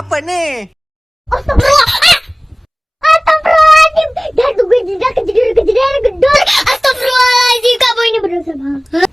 Apa nih? Astagfirullah. Astagfirullahaladzim. Dan gue tidak kejadian gedor. Astagfirullahaladzim. Kamu ini berdosa banget.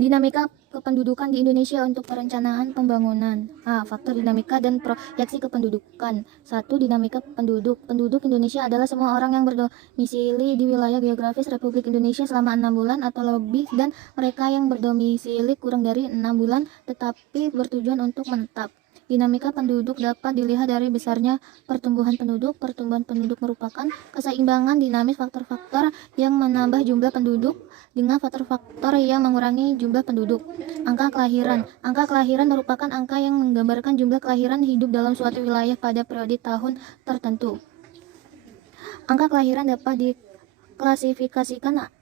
Dinamika kependudukan di Indonesia untuk perencanaan pembangunan. Faktor dinamika dan proyeksi kependudukan. 1. Dinamika penduduk. Penduduk Indonesia adalah semua orang yang berdomisili di wilayah geografis Republik Indonesia selama 6 bulan atau lebih, dan mereka yang berdomisili kurang dari 6 bulan tetapi bertujuan untuk menetap. Dinamika penduduk dapat dilihat dari besarnya pertumbuhan penduduk. Pertumbuhan penduduk merupakan keseimbangan dinamis faktor-faktor yang menambah jumlah penduduk dengan faktor-faktor yang mengurangi jumlah penduduk. Angka kelahiran. Angka kelahiran merupakan angka yang menggambarkan jumlah kelahiran hidup dalam suatu wilayah pada periode tahun tertentu. Angka kelahiran dapat diklasifikasikan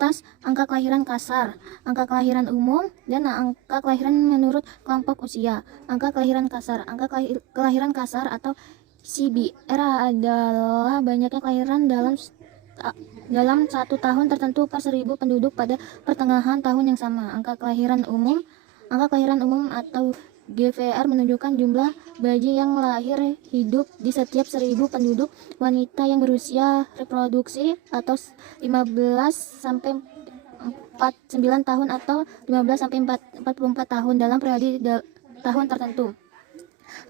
atas angka kelahiran kasar, angka kelahiran umum, dan angka kelahiran menurut kelompok usia. Angka kelahiran kasar. Angka kelahiran kasar atau CBR adalah banyaknya kelahiran dalam satu tahun tertentu per 1000 penduduk pada pertengahan tahun yang sama. Angka kelahiran umum atau GVR menunjukkan jumlah bayi yang lahir hidup di setiap 1000 penduduk wanita yang berusia reproduksi atau 15 sampai 49 tahun atau 15 sampai 44 tahun dalam periode tahun tertentu.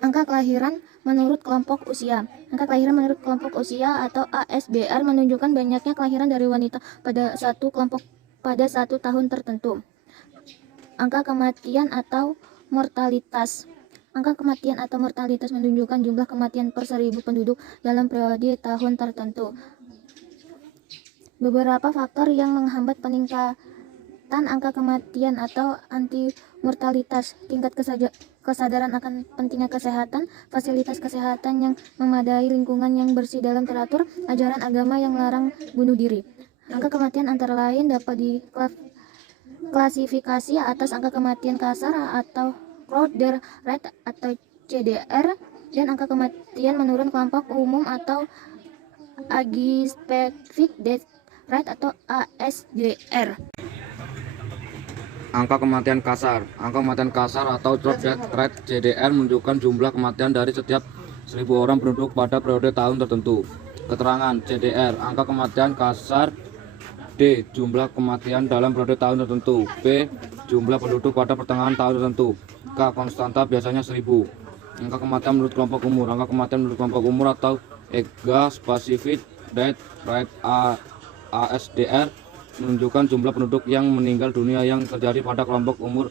Angka kelahiran menurut kelompok usia. Angka kelahiran menurut kelompok usia atau ASBR menunjukkan banyaknya kelahiran dari wanita pada satu kelompok pada satu tahun tertentu. Angka kematian atau mortalitas. Angka kematian atau mortalitas menunjukkan jumlah kematian per 1000 penduduk dalam periode tahun tertentu. Beberapa faktor yang menghambat peningkatan angka kematian atau anti-mortalitas: tingkat kesadaran akan pentingnya kesehatan, fasilitas kesehatan yang memadai, lingkungan yang bersih dalam teratur, ajaran agama yang melarang bunuh diri. Angka kematian antara lain dapat diklasifikasi atas angka kematian kasar atau crowd death rate atau CDR, dan angka kematian menurut kelompok umum atau age-specific death rate atau ASDR. Angka kematian kasar. Angka kematian kasar atau crowd death rate CDR menunjukkan jumlah kematian dari setiap 1000 orang penduduk pada periode tahun tertentu. Keterangan CDR. Angka kematian kasar. D. Jumlah kematian dalam periode tahun tertentu. B. Jumlah penduduk pada pertengahan tahun tertentu. K. Konstanta biasanya 1000. Angka kematian menurut kelompok umur. Angka kematian menurut kelompok umur atau age-specific death rate ASDR menunjukkan jumlah penduduk yang meninggal dunia yang terjadi pada kelompok umur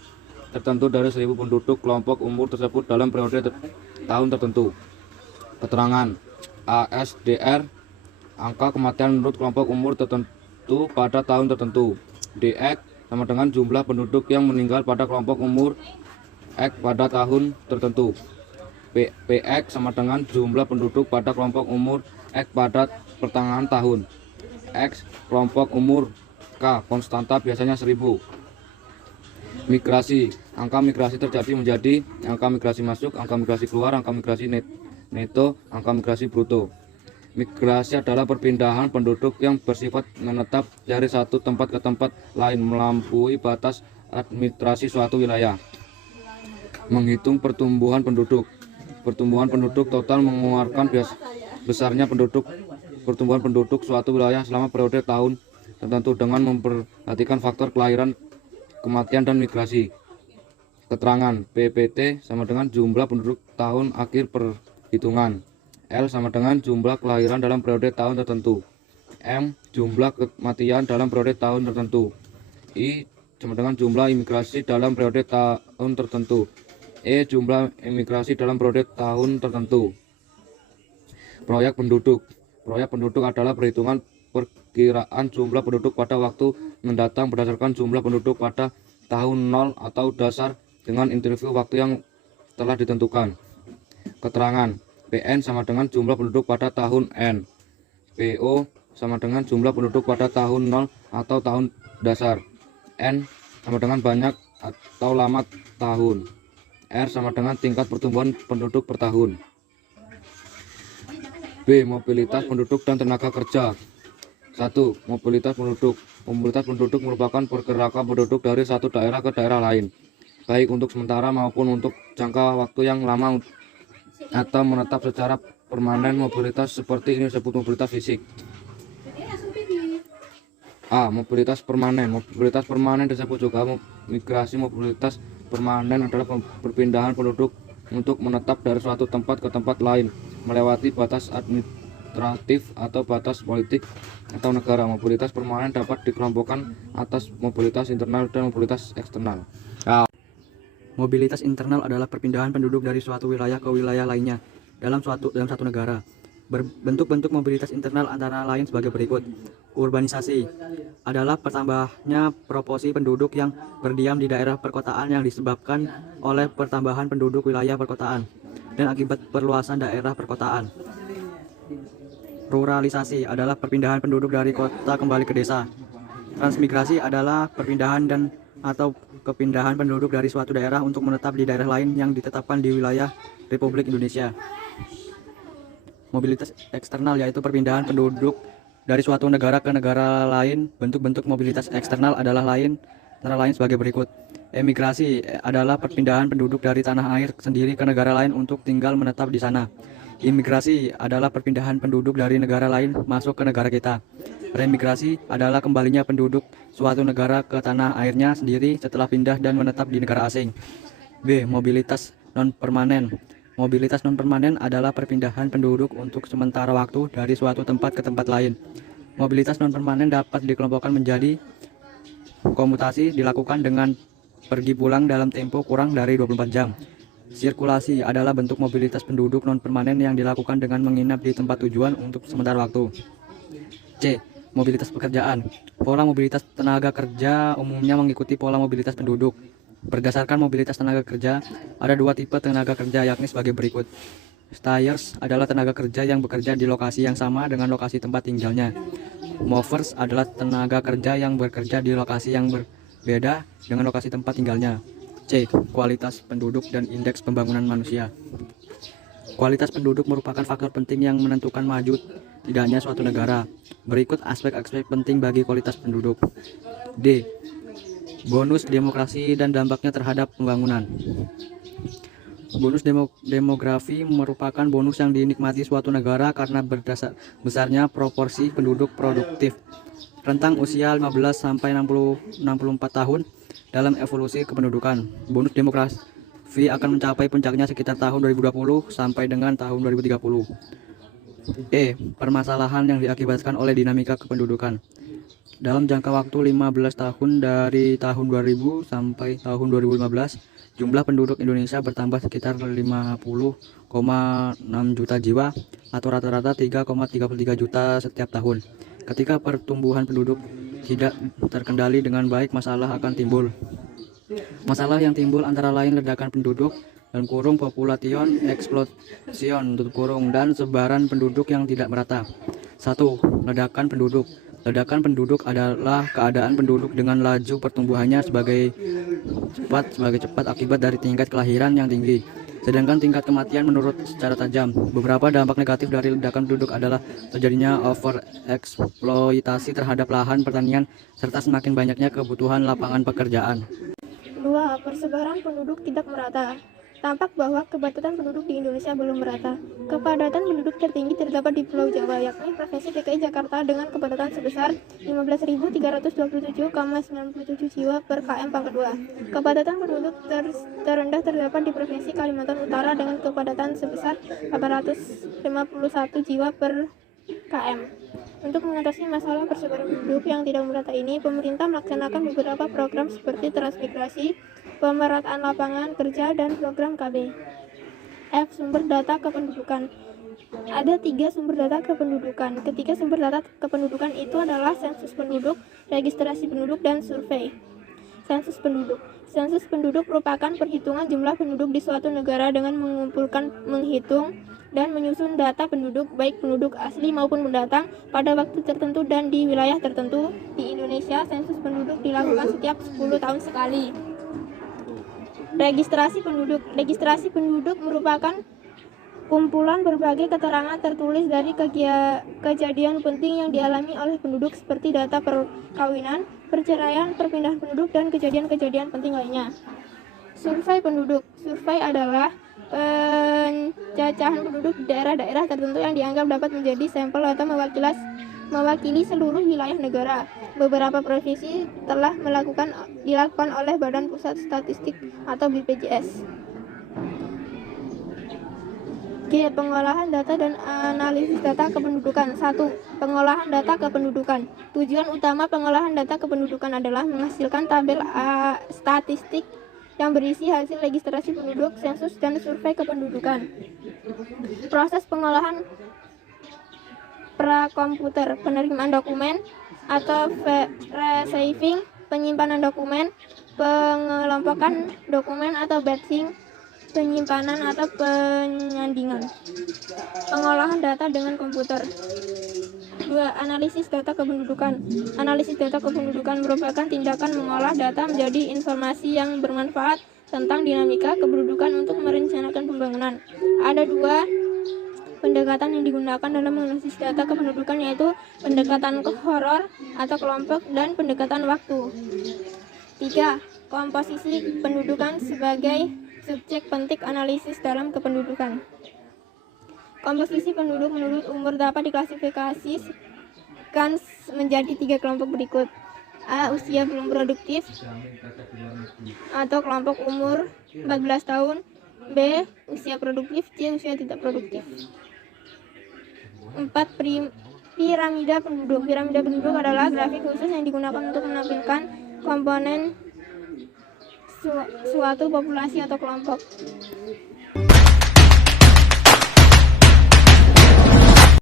tertentu dari 1000 penduduk kelompok umur tersebut dalam periode tahun tertentu. Keterangan ASDR. Angka kematian menurut kelompok umur tertentu pada tahun tertentu. DX sama dengan jumlah penduduk yang meninggal pada kelompok umur X pada tahun tertentu. PX sama dengan jumlah penduduk pada kelompok umur X pada pertengahan tahun. X kelompok umur. K konstanta biasanya 1000. Migrasi. Angka migrasi terjadi menjadi angka migrasi masuk, angka migrasi keluar, angka migrasi neto, angka migrasi bruto. Migrasi adalah perpindahan penduduk yang bersifat menetap dari satu tempat ke tempat lain melampaui batas administrasi suatu wilayah. Menghitung pertumbuhan penduduk. Pertumbuhan penduduk total mengeluarkan besarnya pertumbuhan penduduk suatu wilayah selama periode tahun tertentu dengan memperhatikan faktor kelahiran, kematian, dan migrasi. Keterangan PPT sama dengan jumlah penduduk tahun akhir perhitungan. L sama dengan jumlah kelahiran dalam periode tahun tertentu. M jumlah kematian dalam periode tahun tertentu. I sama dengan jumlah imigrasi dalam periode tahun tertentu. E jumlah imigrasi dalam periode tahun tertentu. Proyek penduduk. Proyek penduduk adalah perhitungan perkiraan jumlah penduduk pada waktu mendatang berdasarkan jumlah penduduk pada tahun 0 atau dasar dengan interval waktu yang telah ditentukan. Keterangan PN sama dengan jumlah penduduk pada tahun N. PO sama dengan jumlah penduduk pada tahun 0 atau tahun dasar. N sama dengan banyak atau lama tahun. R sama dengan tingkat pertumbuhan penduduk per tahun. B. Mobilitas penduduk dan tenaga kerja. 1. Mobilitas penduduk. Mobilitas penduduk merupakan pergerakan penduduk dari satu daerah ke daerah lain, baik untuk sementara maupun untuk jangka waktu yang lama atau menetap secara permanen. Mobilitas seperti ini disebut mobilitas fisik. A. Mobilitas permanen. Mobilitas permanen disebut juga migrasi. Mobilitas permanen adalah perpindahan penduduk untuk menetap dari suatu tempat ke tempat lain melewati batas administratif atau batas politik atau negara. Mobilitas permanen dapat dikelompokkan atas mobilitas internal dan mobilitas eksternal. Mobilitas internal adalah perpindahan penduduk dari suatu wilayah ke wilayah lainnya dalam satu negara. Bentuk-bentuk mobilitas internal antara lain sebagai berikut. Urbanisasi adalah pertambahnya proporsi penduduk yang berdiam di daerah perkotaan yang disebabkan oleh pertambahan penduduk wilayah perkotaan dan akibat perluasan daerah perkotaan. Ruralisasi adalah perpindahan penduduk dari kota kembali ke desa. Transmigrasi adalah perpindahan dan atau kepindahan penduduk dari suatu daerah untuk menetap di daerah lain yang ditetapkan di wilayah Republik Indonesia. Mobilitas eksternal yaitu perpindahan penduduk dari suatu negara ke negara lain. Bentuk-bentuk mobilitas eksternal antara lain sebagai berikut. Emigrasi adalah perpindahan penduduk dari tanah air sendiri ke negara lain untuk tinggal menetap di sana. Imigrasi adalah perpindahan penduduk dari negara lain masuk ke negara kita. Remigrasi adalah kembalinya penduduk suatu negara ke tanah airnya sendiri setelah pindah dan menetap di negara asing. B. Mobilitas non-permanen. Mobilitas non-permanen adalah perpindahan penduduk untuk sementara waktu dari suatu tempat ke tempat lain. Mobilitas non-permanen dapat dikelompokkan menjadi komutasi dilakukan dengan pergi pulang dalam tempo kurang dari 24 jam. Sirkulasi adalah bentuk mobilitas penduduk non-permanen yang dilakukan dengan menginap di tempat tujuan untuk sementara waktu. C. Mobilitas pekerjaan. Pola mobilitas tenaga kerja umumnya mengikuti pola mobilitas penduduk. Berdasarkan mobilitas tenaga kerja, ada dua tipe tenaga kerja yakni sebagai berikut. Stayers adalah tenaga kerja yang bekerja di lokasi yang sama dengan lokasi tempat tinggalnya. Movers adalah tenaga kerja yang bekerja di lokasi yang berbeda dengan lokasi tempat tinggalnya. C. Kualitas penduduk dan indeks pembangunan manusia. Kualitas penduduk merupakan faktor penting yang menentukan maju tidaknya suatu negara. Berikut aspek-aspek penting bagi kualitas penduduk. D. Bonus demokrasi dan dampaknya terhadap pembangunan. Bonus demografi merupakan bonus yang dinikmati suatu negara karena besarnya proporsi penduduk produktif rentang usia 15 sampai 64 tahun dalam evolusi kependudukan. Bonus demografi akan mencapai puncaknya sekitar tahun 2020 sampai dengan tahun 2030. E. Permasalahan yang diakibatkan oleh dinamika kependudukan. Dalam jangka waktu 15 tahun dari tahun 2000 sampai tahun 2015, jumlah penduduk Indonesia bertambah sekitar 50,6 juta jiwa atau rata-rata 3,33 juta setiap tahun. Ketika pertumbuhan penduduk tidak terkendali dengan baik, masalah akan timbul. Masalah yang timbul antara lain ledakan penduduk dan kurung population explosion tutup kurung dan sebaran penduduk yang tidak merata. 1. Ledakan penduduk. Ledakan penduduk adalah keadaan penduduk dengan laju pertumbuhannya sebagai cepat akibat dari tingkat kelahiran yang tinggi, sedangkan tingkat kematian menurun secara tajam. Beberapa dampak negatif dari ledakan penduduk adalah terjadinya overeksploitasi terhadap lahan pertanian serta semakin banyaknya kebutuhan lapangan pekerjaan. 2. Persebaran penduduk tidak merata. Tampak bahwa kepadatan penduduk di Indonesia belum merata. Kepadatan penduduk tertinggi terdapat di Pulau Jawa, yakni Provinsi DKI Jakarta dengan kepadatan sebesar 15.327,97 jiwa per km pangkat 2. Kepadatan penduduk terendah terdapat di Provinsi Kalimantan Utara dengan kepadatan sebesar 851 jiwa per km. Untuk mengatasi masalah persebaran penduduk yang tidak merata ini, pemerintah melaksanakan beberapa program seperti transmigrasi, pemerataan lapangan kerja, dan program KB. F. Sumber data kependudukan. Ada 3 sumber data kependudukan. Ketiga sumber data kependudukan itu adalah sensus penduduk, registrasi penduduk, dan survei. Sensus penduduk. Sensus penduduk merupakan perhitungan jumlah penduduk di suatu negara dengan menghitung dan menyusun data penduduk, baik penduduk asli maupun pendatang, pada waktu tertentu dan di wilayah tertentu. Di Indonesia, sensus penduduk dilakukan setiap 10 tahun sekali. Registrasi penduduk. Registrasi penduduk merupakan kumpulan berbagai keterangan tertulis dari kejadian penting yang dialami oleh penduduk seperti data perkawinan, perceraian, perpindahan penduduk, dan kejadian-kejadian penting lainnya. Survei penduduk. Survei adalah pencacahan penduduk di daerah-daerah tertentu yang dianggap dapat menjadi sampel atau mewakili seluruh wilayah negara. Beberapa provinsi telah dilakukan oleh Badan Pusat Statistik atau BPJS. G. Pengolahan data dan analisis data kependudukan. 1. Pengolahan data kependudukan. Tujuan utama pengolahan data kependudukan adalah menghasilkan tabel statistik yang berisi hasil registrasi penduduk, sensus, dan survei kependudukan. Proses pengolahan prakomputer, penerimaan dokumen atau receiving, penyimpanan dokumen, pengelompokan dokumen atau batching, penyimpanan atau penyandingan. Pengolahan data dengan komputer. 2. Analisis data kependudukan. Analisis data kependudukan merupakan tindakan mengolah data menjadi informasi yang bermanfaat tentang dinamika kependudukan untuk merencanakan pembangunan. Ada 2 pendekatan yang digunakan dalam menganalisis data kependudukan, yaitu pendekatan kohoror atau kelompok dan pendekatan waktu. 3. Komposisi pendudukan sebagai subjek penting analisis dalam kependudukan. Komposisi penduduk menurut umur dapat diklasifikasikan menjadi 3 kelompok berikut. A. Usia belum produktif atau kelompok umur 14 tahun. B. Usia produktif. C. Usia tidak produktif. 4. Piramida penduduk. Piramida penduduk adalah grafik khusus yang digunakan untuk menampilkan komponen suatu populasi atau kelompok.